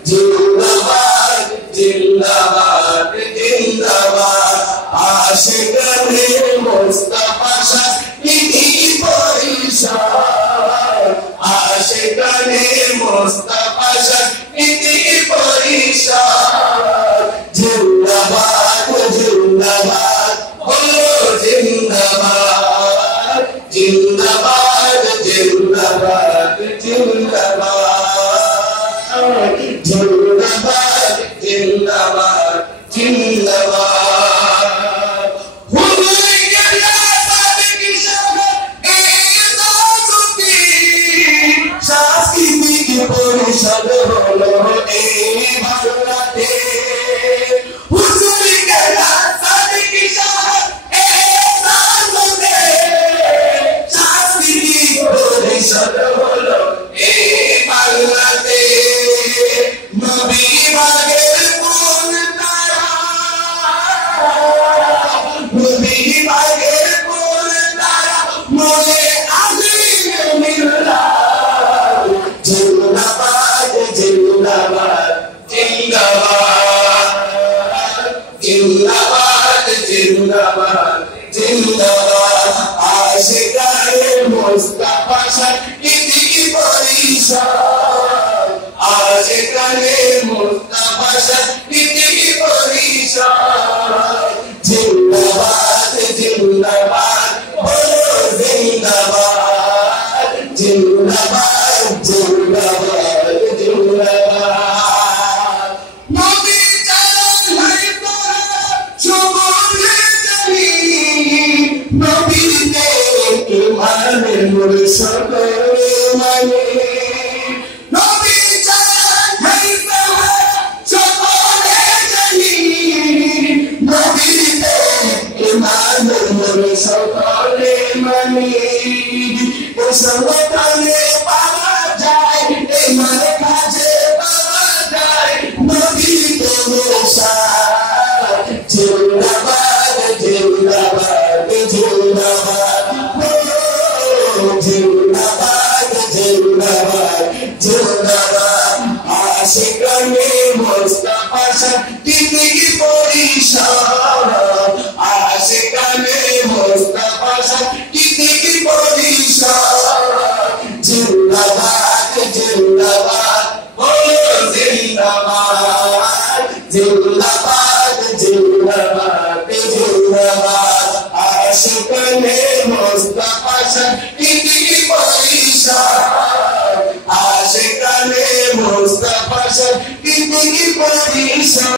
জিন্দাবাদ জিন্দাবাদ জিন্দাবাদ আশিকানে মুস্তাফা শাহ ইতি পরিষদ আশিকানে মুস্তাফা শাহ ইতি পরিষদ জিন্দাবাদ জিন্দাবাদ বলো জিন্দাবাদ জিন্দাবাদ জিন্দাবাদ জিন্দাবাদ জিন্দাবাদ জিন্দাবাদ জিন্দাবাদ হুজুর গেলা সাদিক শাহ এই সাংস্কৃতিক পরিষদ হলো এই বাংলাদেশ হুজুর গেলা সাদিক শাহ এই সাংস্কৃতিক পরিষদ হলো এই বাংলাদেশ নবী বাগের কোন তারা নবী বাগের কোন তারা মনে আজিম মিল্লাত জিন্দাবাদ জিন্দাবাদ জিন্দাবাদ জিন্দাবাদ জিন্দাবাদ জিন্দাবাদ আশিকানে মুস্তাফা শাহ ইতি পরিষদ আশিকানে মুস্তাফা শাহ ইতি পরিষদ জিন্দাবাদ জিন্দাবাদ বলো জিন্দাবাদ জিন্দাবাদ জিন্দাবাদ জিন্দাবাদ নবী চালান নাই তোরা সবলে জানি নবীতে ইমানে মুরশদ মানে নবী চালান নাই তোরা সবলে জানি নবীতে ইমানে মুরশদ মানে সঙ্গতানে পাওয়া যায় ইমান কাজে পাওয়া যায় নবীতে মুরশদ জিন্দাবাদ জিন্দাবাদ জিন্দাবাদ জিন্দাবাদ জিন্দাবাদ জিন্দাবাদ আশিকানে মুস্তাফা শাহ ইতি পরিষদ আশিকানে মুস্তাফা শাহ ইতি পরিষদ জিন্দাবাদ জিন্দাবাদ বলো জিন্দাবাদ জিন্দাবাদ জিন্দাবাদ জিন্দাবাদ আশিকানে মুস্তাফা শাহ ইতি পরিষদ আশিকানে মুস্তাফা শাহ ইতি পরিষদ